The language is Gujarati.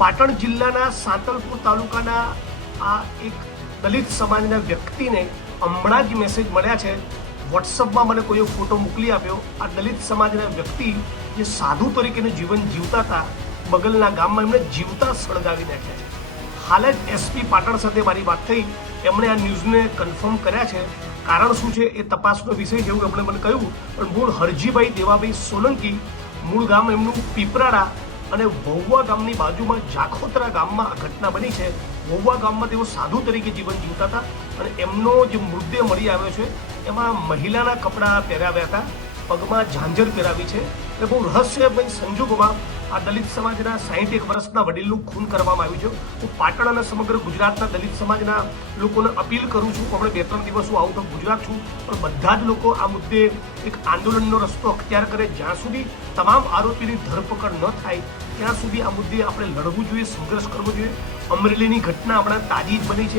પાટણ જિલ્લાના સાંતલપુર તાલુકાના આ એક દલિત સમાજના વ્યક્તિને હમણાં જ મેસેજ મળ્યા છે. વોટ્સઅપમાં મને કોઈએ ફોટો મોકલી આપ્યો. આ દલિત સમાજના વ્યક્તિ જે સાધુ તરીકેનું જીવન જીવતા હતા, બગલના ગામમાં એમણે જીવતા સળગાવી નાખ્યા છે. હાલ જ એસપી પાટણ સાથે મારી વાત થઈ. એમણે આ ન્યૂઝને કન્ફર્મ કર્યા છે. કારણ શું છે એ તપાસનો વિષય જેવું એમણે મને કહ્યું. પણ મૂળ હરજીભાઈ દેવાભાઈ સોલંકી, મૂળ ગામ એમનું પીપરાડા અને વહુવા ગામની બાજુમાં જાખોતરા ગામમાં આ ઘટના બની છે. વહુવા ગામમાં તેઓ સાધુ તરીકે જીવન જીવતા હતા અને એમનો જે મૃતદેહ મળી આવ્યો છે એમાં મહિલાના કપડાં પહેરાવ્યા હતા, પગમાં ઝાંઝર પહેરાવી છે. એ બહુ રહસ્યમય સંજોગોમાં આ દલિત સમાજના 61 વર્ષના વડીલનું ખૂન કરવામાં આવ્યું છે. હું પાટણ અને સમગ્ર ગુજરાતના દલિત સમાજના લોકોને અપીલ કરું છું. હમણાં 2-3 દિવસ હું આઉટ ઓફ ગુજરાત છું, પણ બધા જ લોકો આ મુદ્દે એક આંદોલનનો રસ્તો અખ્તિયાર કરે. જ્યાં સુધી તમામ આરોપીની ધરપકડ ન થાય ત્યાં સુધી આ મુદ્દે આપણે લડવું જોઈએ, સંઘર્ષ કરવો જોઈએ. અમરેલીની ઘટના હમણાં તાજી જ બની છે.